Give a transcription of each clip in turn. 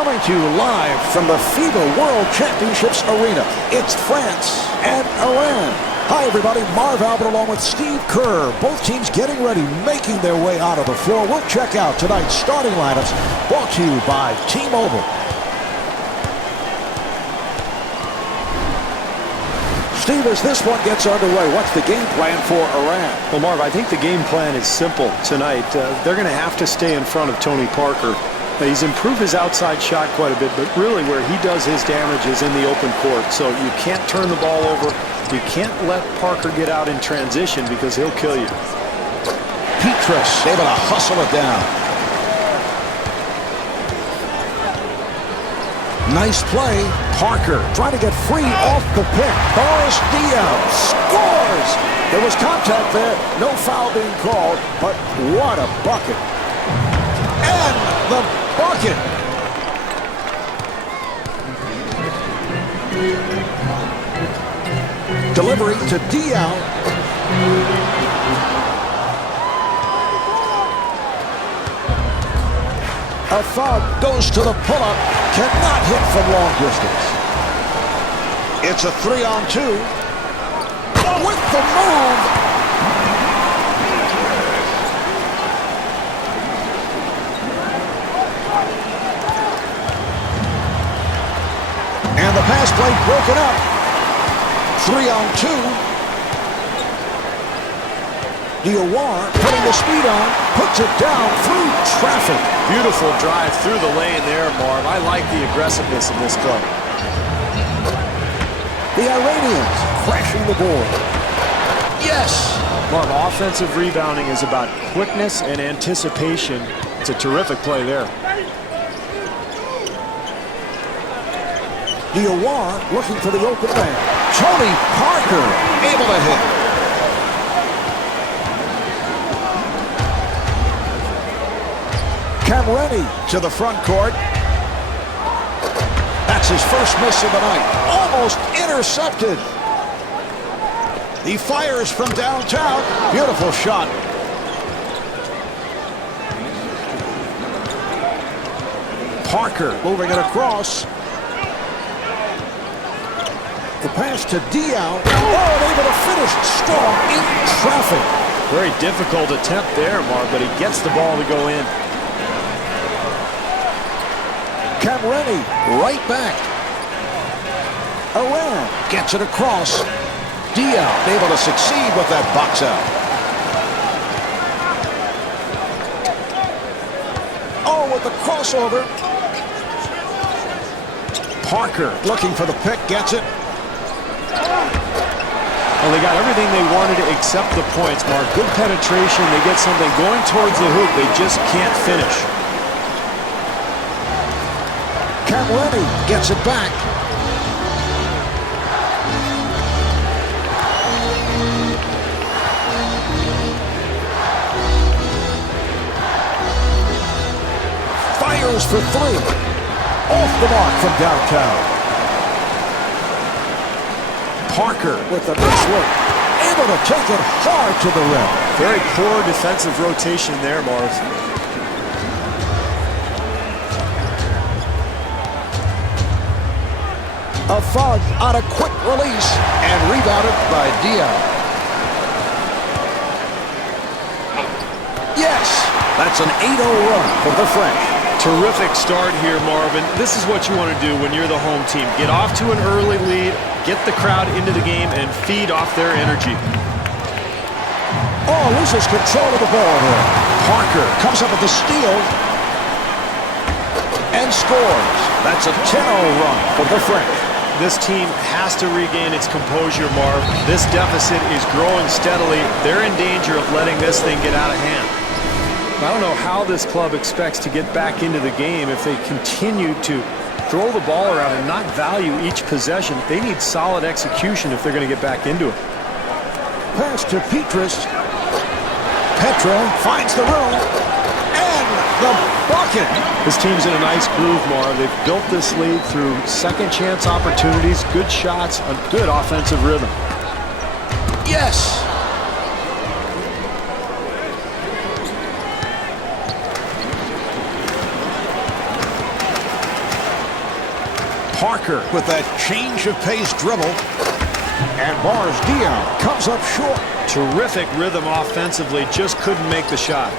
Coming to you live from the FIBA World Championships Arena, it's France and Iran. Hi, everybody. Marv Albert along with Steve Kerr. Both teams getting ready, making their way out of the floor. We'll check out tonight's starting lineups brought to you by T-Mobile. Steve, as this one gets underway, what's the game plan for Iran? Well, Marv, I think the game plan is simple tonight. They're going to have to stay in front of Tony Parker. He's improved his outside shot quite a bit, but really where he does his damage is in the open court. So you can't turn the ball over. You can't let Parker get out in transition because he'll kill you. Petrus able to hustle it down. Nice play. Parker trying to get free off the pick. Boris Diaw scores. There was contact there. No foul being called, but what a bucket. And the bucket. Delivery to Diaw. A foul goes to the pull-up. Cannot hit from long distance. It's a 3-on-2. With the move. And the pass play broken up. 3-on-2. Diawar putting the speed on, puts it down through traffic. Beautiful drive through the lane there, Marv. I like the aggressiveness in this club. The Iranians crashing the board. Yes! Marv, offensive rebounding is about quickness and anticipation. It's a terrific play there. Diawar looking for the open man. Tony Parker able to hit. Camreni to the front court. That's his first miss of the night. Almost intercepted. He fires from downtown. Beautiful shot. Parker moving it across. The pass to Diaw. Oh, able to finish strong in traffic. Very difficult attempt there, Marv, but he gets the ball to go in. Camreni right back. Iran gets it across. Diaw able to succeed with that box out. Oh, with the crossover. Parker looking for the pick, gets it. Well, they got everything they wanted except the points, Mark. Good penetration. They get something going towards the hoop. They just can't finish. Camreni gets it back. Fires for three. Off the mark from downtown. Parker with the nice work. Able to take it hard to the rim. Very poor defensive rotation there, Marv. A Fug on a quick release and rebounded by Diaw. Yes, that's an 8-0 run for the French. Terrific start here, Marvin. This is what you want to do when you're the home team. Get off to an early lead, get the crowd into the game, and feed off their energy. Oh, loses control of the ball here. Parker comes up with the steal and scores. That's a 10-0 run for the French. This team has to regain its composure, Marv. This deficit is growing steadily. They're in danger of letting this thing get out of hand. I don't know how this club expects to get back into the game if they continue to throw the ball around and not value each possession. They need solid execution if they're going to get back into it. Pass to Petrus. Petra finds the room. And the bucket. This team's in a nice groove, Marv. They've built this lead through second chance opportunities, good shots, a good offensive rhythm. Yes. Parker with that change of pace dribble. And bars Dion, comes up short. Terrific rhythm offensively, just couldn't make the shot.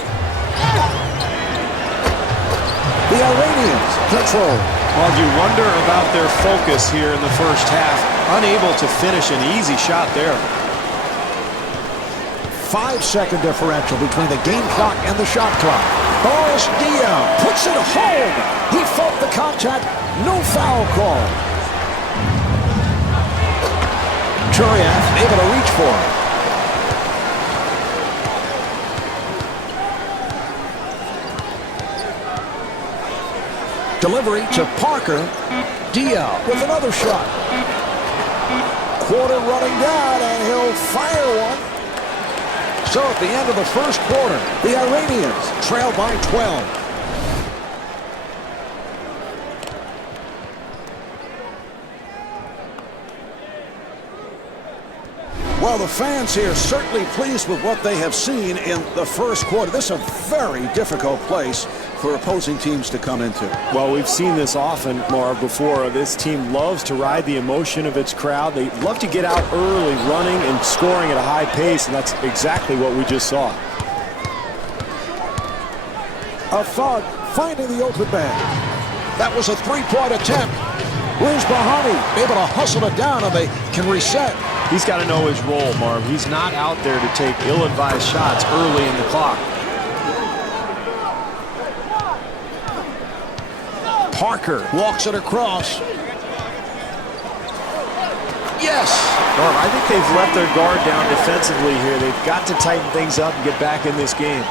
The Iranians control. Well, you wonder about their focus here in the first half. Unable to finish an easy shot there. 5-second differential between the game clock and the shot clock. Boris Dion puts it home. He fought the contact. No foul call. Turiaf able to reach for it. Delivery to Parker. Dion with another shot. Quarter running down, and he'll fire one. So at the end of the first quarter, the Iranians trail by 12. Well, the fans here certainly pleased with what they have seen in the first quarter. This is a very difficult place for opposing teams to come into. Well, we've seen this often, Marv, before. This team loves to ride the emotion of its crowd. They love to get out early, running and scoring at a high pace, and that's exactly what we just saw. A Fogg finding the open man. That was a three-point attempt. Where's Bahani? Able to hustle it down, and they can reset. He's got to know his role, Marv. He's not out there to take ill-advised shots early in the clock. Parker walks it across. Yes! Marv, I think they've let their guard down defensively here. They've got to tighten things up and get back in this game.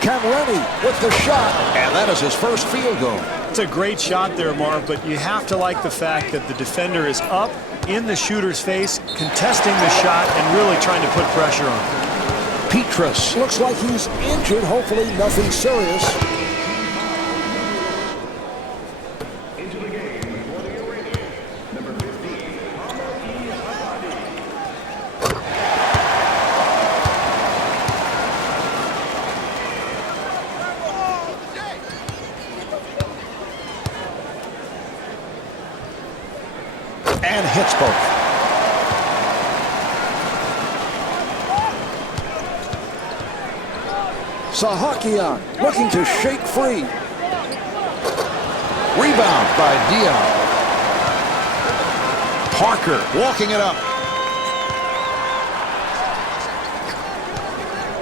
Camreni with the shot, and that is his first field goal. It's a great shot there, Marv, but you have to like the fact that the defender is up in the shooter's face, contesting the shot and really trying to put pressure on him. Petrus looks like he's injured, hopefully nothing serious. Into the game for the Iranians, number 15. And hits both. Sahakian looking to shake free. Rebound by Dion. Parker walking it up.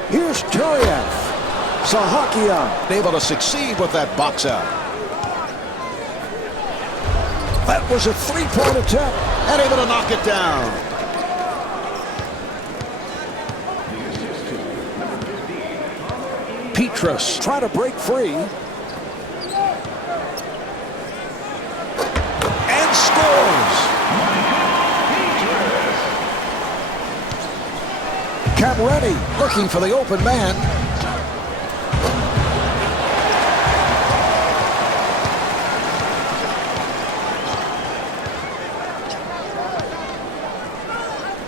Here's Turiaf. Sahakian able to succeed with that box out. That was a three-point attempt and able to knock it down. Petrus trying to break free. And scores. Camreni looking for the open man.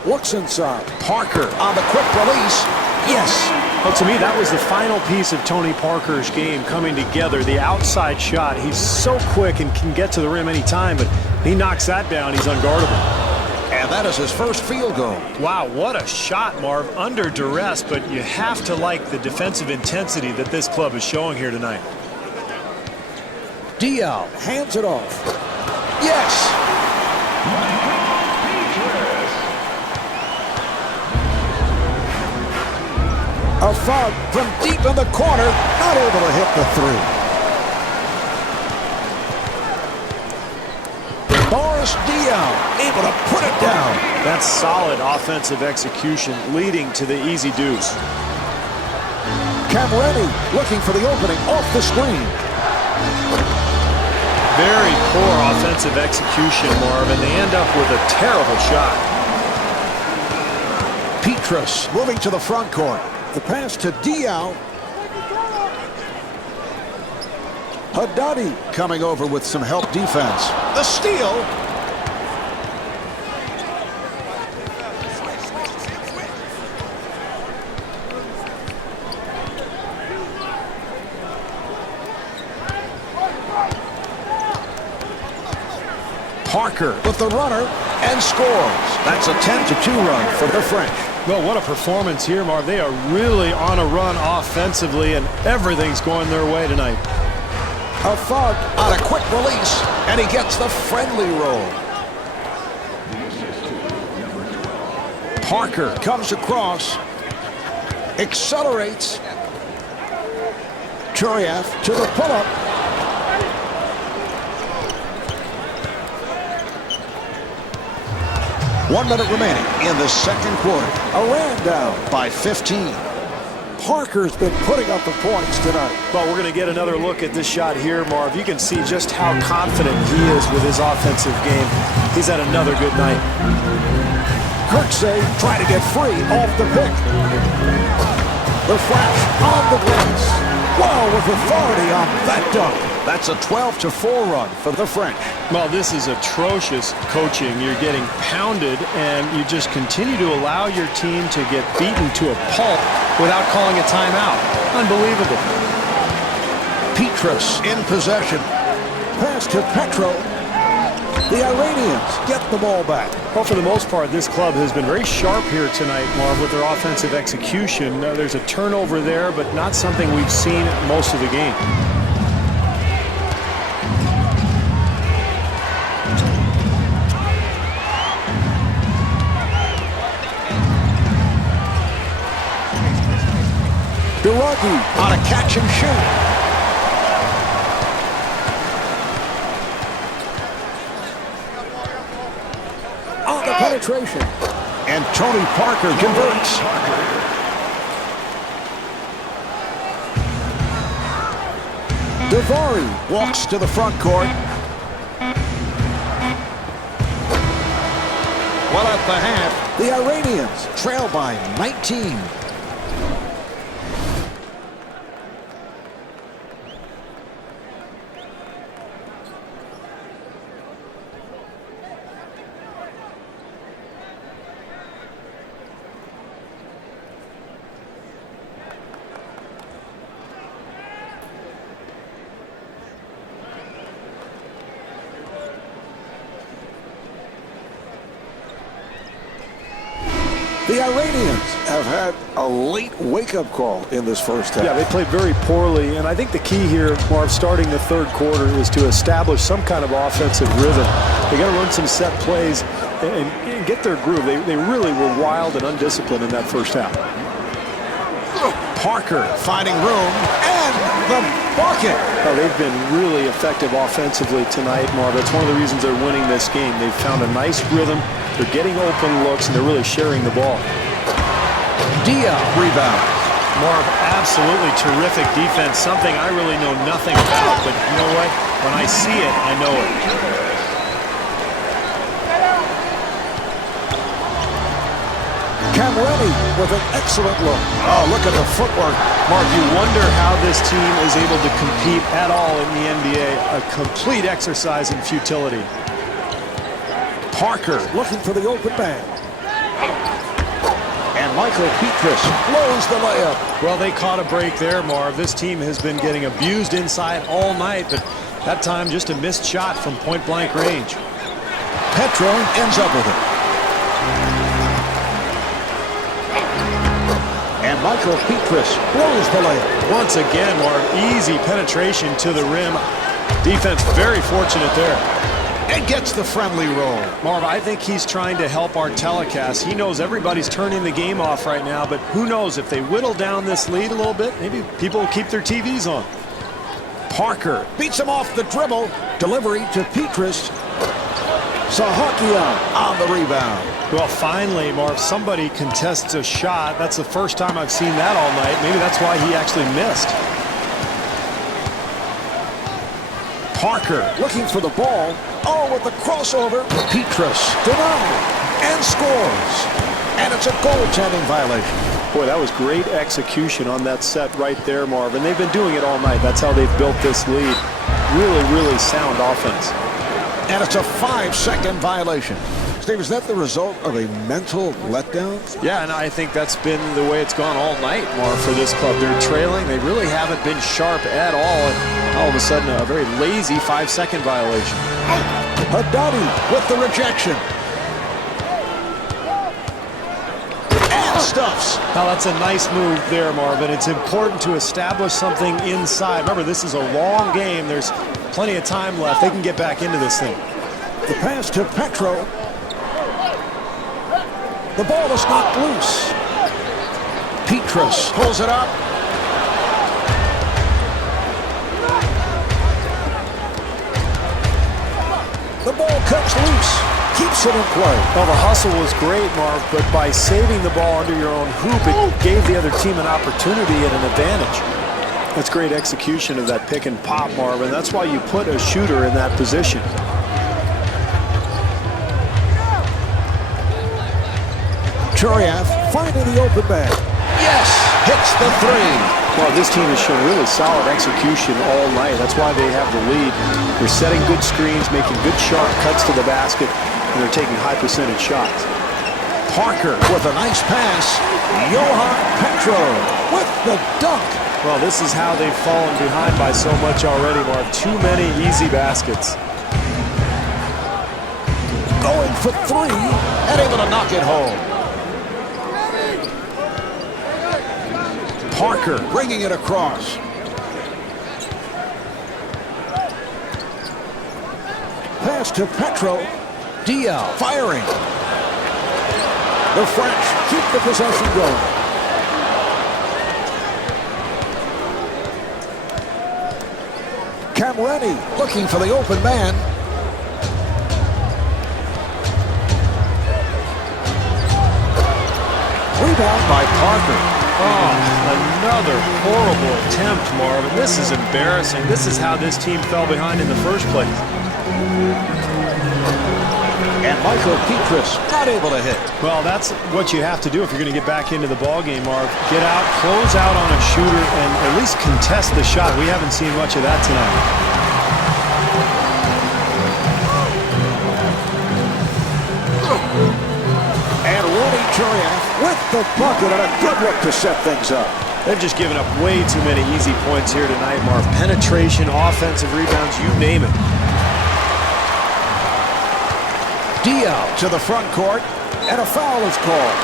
Looks inside. Parker on the quick release. Yes. Well, to me, that was the final piece of Tony Parker's game coming together. The outside shot. He's so quick and can get to the rim anytime, but he knocks that down. He's unguardable. And that is his first field goal. Wow, what a shot, Marv. Under duress, but you have to like the defensive intensity that this club is showing here tonight. Dion hands it off. Yes. A foul from deep in the corner, not able to hit the three. Boris Dion able to put it down. That's solid offensive execution leading to the easy deuce. Camreni looking for the opening off the screen. Very poor offensive execution, Marv, and they end up with a terrible shot. Petrus moving to the front court. The pass to Dion. Haddadi coming over with some help defense. The steal. Parker with the runner and scores. That's a 10-2 run for the French. Well, what a performance here, Marv. They are really on a run offensively, and everything's going their way tonight. A thug on a quick release, and he gets the friendly roll. Parker comes across, accelerates. Churieff to the pull-up. One minute remaining in the second quarter. Iran down by 15. Parker's been putting up the points tonight. Well, we're going to get another look at this shot here, Marv. You can see just how confident he is with his offensive game. He's had another good night. Kirksey trying to get free off the pick. The flash on the glass. Wow, with authority on that dunk. That's a 12-4 run for the French. Well, this is atrocious coaching. You're getting pounded, and you just continue to allow your team to get beaten to a pulp without calling a timeout. Unbelievable. Petrus in possession. Pass to Petro. The Iranians get the ball back. Well, for the most part, this club has been very sharp here tonight, Marv, with their offensive execution. There's a turnover there, but not something we've seen most of the game. Duragi on a catch and shoot. On the penetration. And Tony Parker converts. Davari walks to the front court. Well, at the half, the Iranians trail by 19. The Iranians have had a late wake-up call in this first half. Yeah, they played very poorly, and I think the key here, Marv, starting the third quarter, is to establish some kind of offensive rhythm. They got to run some set plays and get their groove. They really were wild and undisciplined in that first half. Parker finding room, and the bucket. Oh, they've been really effective offensively tonight, Marv. That's one of the reasons they're winning this game. They've found a nice rhythm. They're getting open looks, and they're really sharing the ball. Dia rebound. Marv, absolutely terrific defense, something I really know nothing about, but you know what? When I see it, I know it. Camreni with an excellent look. Oh, look at the footwork. Marv, you wonder how this team is able to compete at all in the NBA. A complete exercise in futility. Parker looking for the open man. And Michael Petrus blows the layup. Well, they caught a break there, Marv. This team has been getting abused inside all night, but that time just a missed shot from point-blank range. Petro ends up with it. And Michael Petrus blows the layup. Once again, Marv, easy penetration to the rim. Defense very fortunate there. And gets the friendly roll. Marv, I think he's trying to help our telecast. He knows everybody's turning the game off right now, but who knows, if they whittle down this lead a little bit, maybe people will keep their TVs on. Parker beats him off the dribble. Delivery to Petrus. Sahakian on the rebound. Well, finally, Marv, somebody contests a shot. That's the first time I've seen that all night. Maybe that's why he actually missed. Parker looking for the ball. Oh, with the crossover. Petrus denied and scores. And it's a goaltending violation. Boy, that was great execution on that set right there, Marv. And they've been doing it all night. That's how they've built this lead. Really, really sound offense. And it's a 5-second violation. Steve, is that the result of a mental letdown? Yeah, and I think that's been the way it's gone all night, Marv, for this club. They're trailing. They really haven't been sharp at all. All of a sudden, a very lazy 5-second violation. Haddadi with the rejection. And stuffs. Now, that's a nice move there, Marvin. It's important to establish something inside. Remember, this is a long game. There's plenty of time left. They can get back into this thing. The pass to Petro. The ball is knocked loose. Petrus pulls it up. The ball cuts loose. Keeps it in play. Well, the hustle was great, Marv, but by saving the ball under your own hoop, it gave the other team an opportunity and an advantage. That's great execution of that pick and pop, Marvin. That's why you put a shooter in that position. Churiev finding the open man. Yes! Hits the three. Well, this team has shown really solid execution all night. That's why they have the lead. They're setting good screens, making good sharp cuts to the basket, and they're taking high percentage shots. Parker with a nice pass. Johan Petro with the dunk. Well, this is how they've fallen behind by so much already, Marv. Too many easy baskets. Going for three and able to knock it home. Parker bringing it across. Pass to Petro. Dial firing. The French keep the possession going. Camreni looking for the open man. Rebound by Parker. Oh, another horrible attempt, Marvin. This is embarrassing. This is how this team fell behind in the first place. And Michael Petrus not able to hit. Well, that's what you have to do if you're going to get back into the ballgame, Marv. Get out, close out on a shooter, and at least contest the shot. We haven't seen much of that tonight. And Rudy Churiev with the bucket and a good look to set things up. They've just given up way too many easy points here tonight, Marv. Penetration, offensive rebounds, you name it. Dial to the front court, and a foul is called.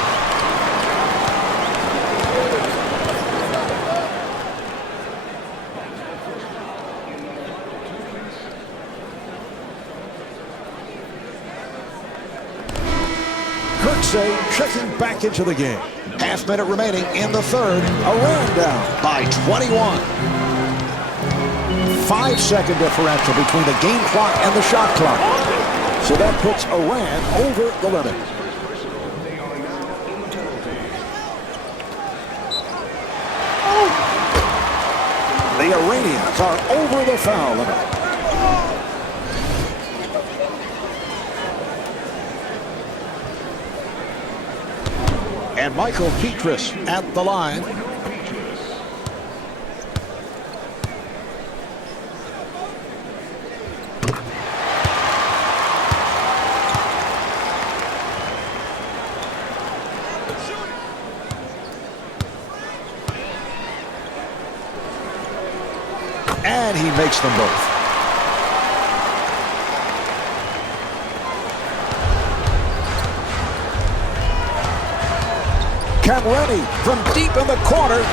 Kirksey checking back into the game. Half minute remaining in the third. Iran down by 21. 5-second differential between the game clock and the shot clock. So that puts Iran over the limit. The Iranians are over the foul limit. And Michael Petrus at the line. And he makes them both. Camreni from deep in the corner.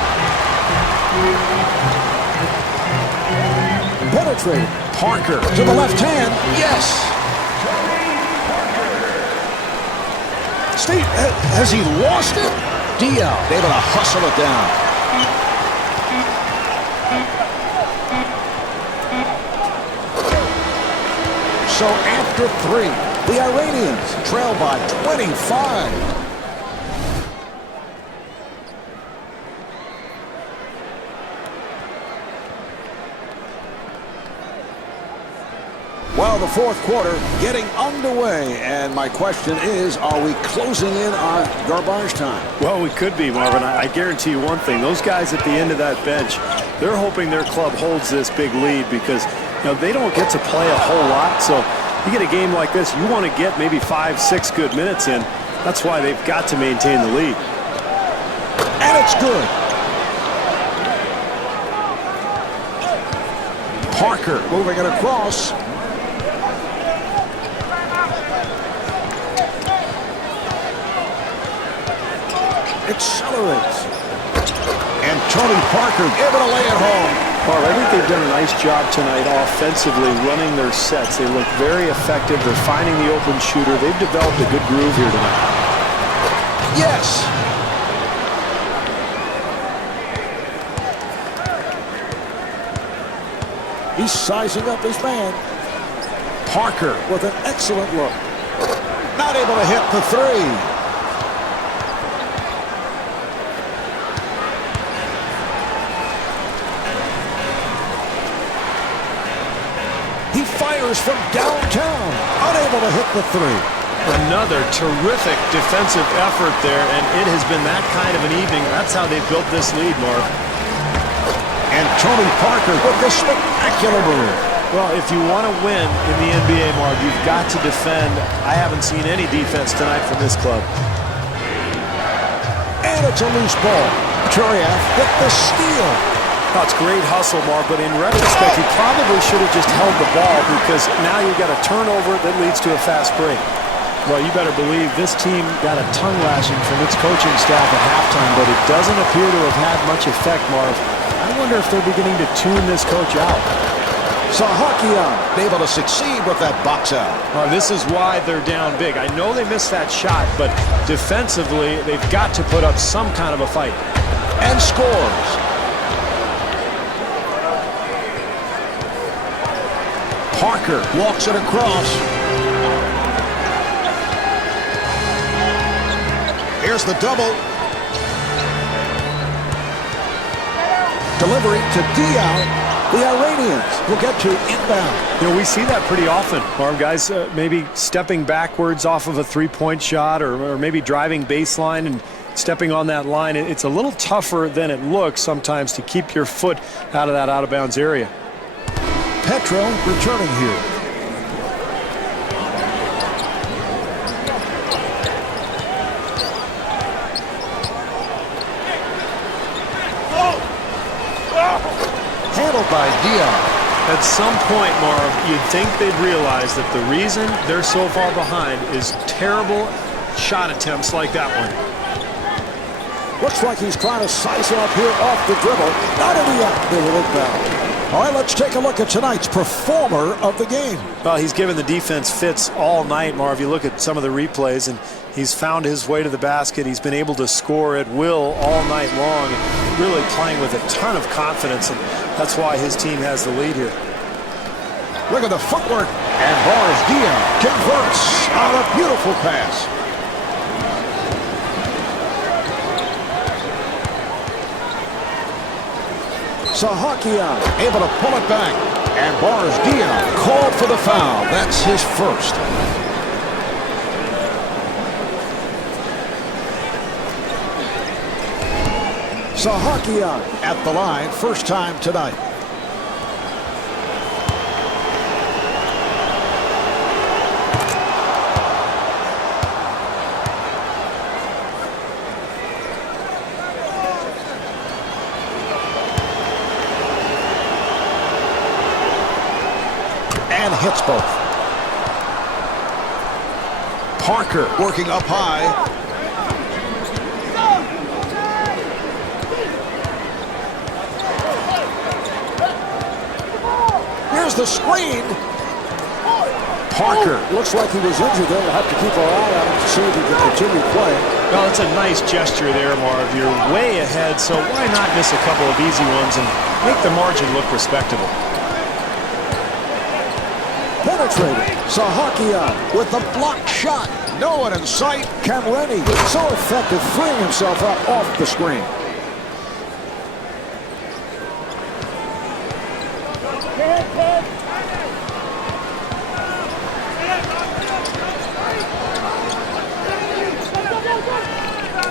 Penetrating. Parker to the left hand. Yes. Steve, has he lost it? Dial able to hustle it down. So after three, the Iranians trail by 25. Well, the fourth quarter getting underway, and my question is, are we closing in on garbage time? Well, we could be, Marvin. I guarantee you one thing. Those guys at the end of that bench, they're hoping their club holds this big lead because, you know, they don't get to play a whole lot. So you get a game like this, you want to get maybe 5-6 good minutes in. That's why they've got to maintain the lead. And it's good. Parker moving it across. Accelerates. And Tony Parker able to lay it home. Marv, I think they've done a nice job tonight offensively running their sets. They look very effective. They're finding the open shooter. They've developed a good groove here tonight. Yes. He's sizing up his man. Parker with an excellent look. Not able to hit the three. He fires from downtown. Unable to hit the three. Another terrific defensive effort there, and it has been that kind of an evening. That's how they've built this lead, Marv. And Tony Parker with this spectacular move. Well, if you want to win in the NBA, Marv, you've got to defend. I haven't seen any defense tonight from this club. And it's a loose ball. Turiaf with the steal. That's great hustle, Marv, but in retrospect, he probably should have just held the ball because now you've got a turnover that leads to a fast break. Well, you better believe this team got a tongue lashing from its coaching staff at halftime, but it doesn't appear to have had much effect, Marv. I wonder if they're beginning to tune this coach out. Sahakian able to succeed with that box out. Well, this is why they're down big. I know they missed that shot, but defensively, they've got to put up some kind of a fight. And scores. Parker walks it across. Here's the double. Delivery to Dion. The Iranians will get to inbound. You know, we see that pretty often, Marv, guys. Maybe stepping backwards off of a three-point shot or maybe driving baseline and stepping on that line. It's a little tougher than it looks sometimes to keep your foot out of that out-of-bounds area. Petro returning here. Handled by Dion. At some point, Marv, you'd think they'd realize that the reason they're so far behind is terrible shot attempts like that one. Looks like he's trying to size it up here off the dribble. Not in the act. They will inbound. All right, let's take a look at tonight's performer of the game. Well, he's given the defense fits all night, Marv. You look at some of the replays, and he's found his way to the basket. He's been able to score at will all night long, really playing with a ton of confidence, and that's why his team has the lead here. Look at the footwork. And Boris Dion converts on a beautiful pass. Sahakian able to pull it back. And Boris Dion called for the foul. That's his first. Sahakian at the line, first time tonight. And hits both. Parker working up high. Here's the screen. Parker looks like he was injured there. We'll have to keep our eye on him to see if he can continue playing. Well, it's a nice gesture there, Marv. You're way ahead, so why not miss a couple of easy ones and make the margin look respectable? Penetrating. Sahakian with the blocked shot. No one in sight. Camreni so effective freeing himself up off the screen.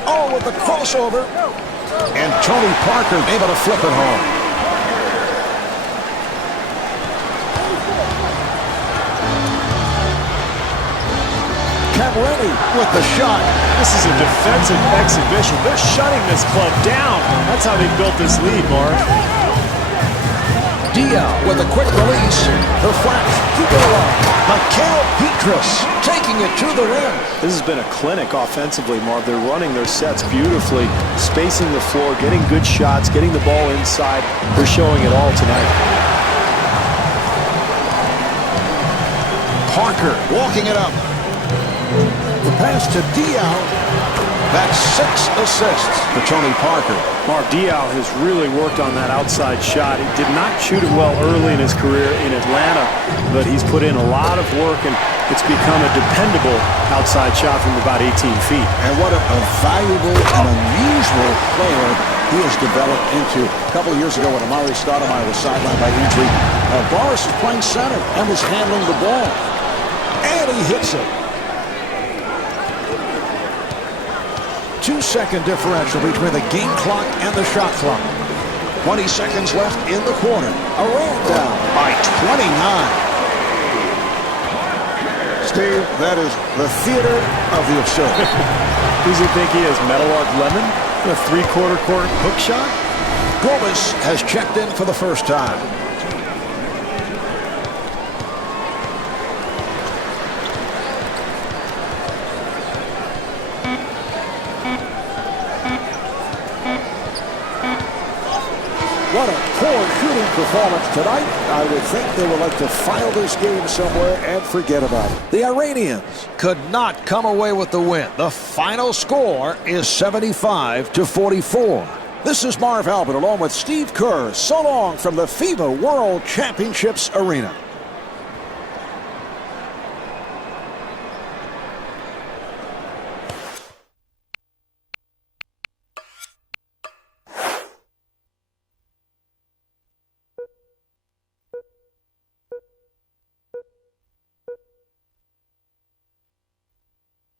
Oh, with the crossover. And Tony Parker able to flip it home. Camreni with the shot. This is a defensive exhibition. They're shutting this club down. That's how they built this lead, Marv. Diao with a quick release. The Flash keep it alive. Mikael Pietrus taking it to the rim. This has been a clinic offensively, Marv. They're running their sets beautifully, spacing the floor, getting good shots, getting the ball inside. They're showing it all tonight. Parker walking it up. The pass to Diao. That's 6 assists for Tony Parker. Marv, Diao has really worked on that outside shot. He did not shoot it well early in his career in Atlanta, but he's put in a lot of work, and it's become a dependable outside shot from about 18 feet. And what a valuable and unusual player he has developed into. A couple of years ago when Amari Stoudemire was sidelined by injury, Boris was playing center and was handling the ball. And he hits it. 2-second differential between the game clock and the shot clock. 20 seconds left in the quarter. Iran down by 29. Steve, that is the theater of the absurd. Who does he think he is, Meadowlark Lemon? A three-quarter court hook shot? Gomez has checked in for the first time. What a poor shooting performance tonight. I would think they would like to file this game somewhere and forget about it. The Iranians could not come away with the win. The final score is 75-44. This is Marv Albert along with Steve Kerr. So long from the FIBA World Championships Arena.